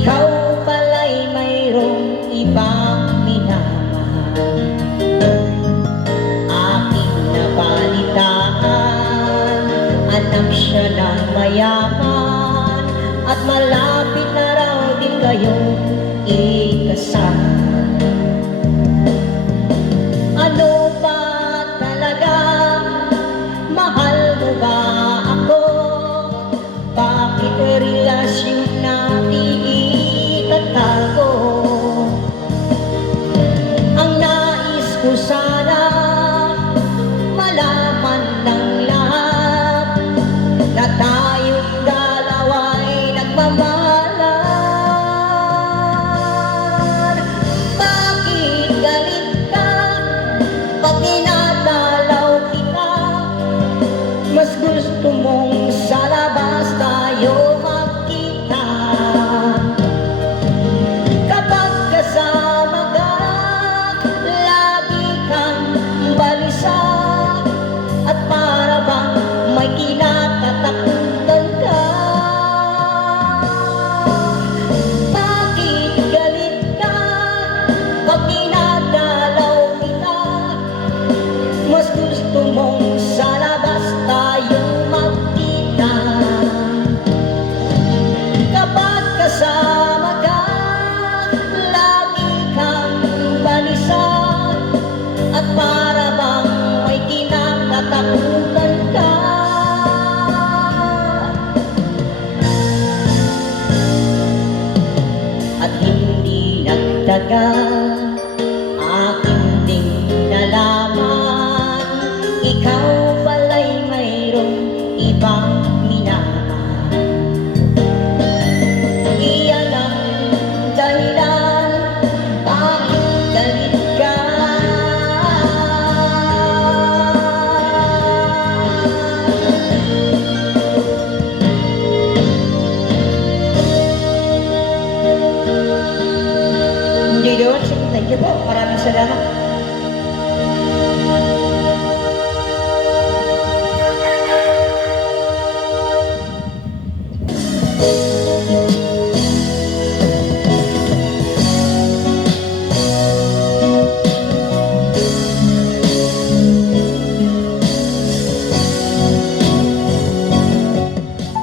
ikaw pala'y mayroong ibang minamahal. Aking nabalitaan, anak siya ng mayaman, at malapit na raw din kayong ikasal. Ano ba talaga? Mahal mo ba ako? Bakit relasyon natin itatago? Ang nais ko sana malaman ng lahat na tayong dalawa'y nagmamahalan. Bakit galit ka pag dinadalaw kita? Mas gusto mong sa labas tayo magkita. Kapag kasama ka, lagi kang balisa, at para bang may kinakatakutan ka. Bakit galit ka pag dinadalaw kita? Mas gusto mong sa labas tayo magkita. Kapag kasama ka, lagi kang balisa, at para bang may kinakatakutan ka. At hindi nagtagal, akin ding nalaman, ikaw pala'y mayroong ibang minamahal. Iyan ang dahilan bakit galit ka. Hindi doon, thank you po. Maraming salamat.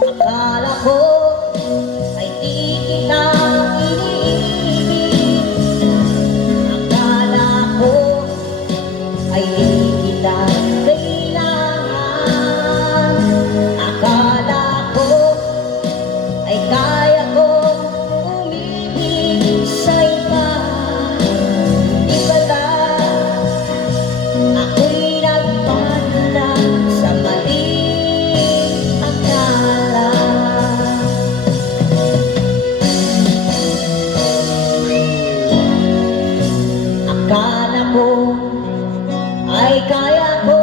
Akala ko ay di kita iniibig. Akala ko ay di kita kailangan. Akala ko ay kaya kong umibig sa iba. Di pala ako'y nagpadala sa maling akala. Akala ko ay kaya ko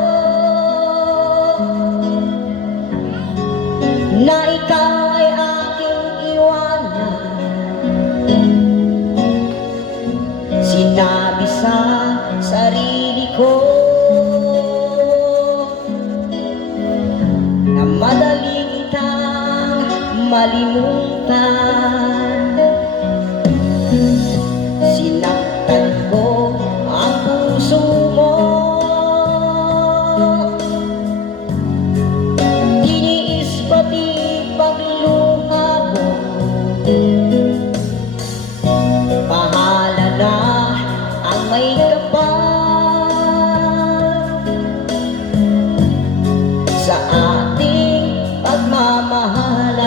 na ikaw ay aking iwanan. Sinabi sa sarili ko na madali kitang malimutan. Sinaktan ko ang puso mo, tiniis pati pagluha mo. Bahala na ang may kapal sa ating pagmamahalan.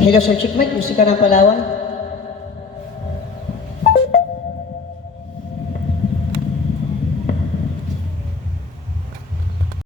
Hello, Sir Chickmate. Musika ng Palawan.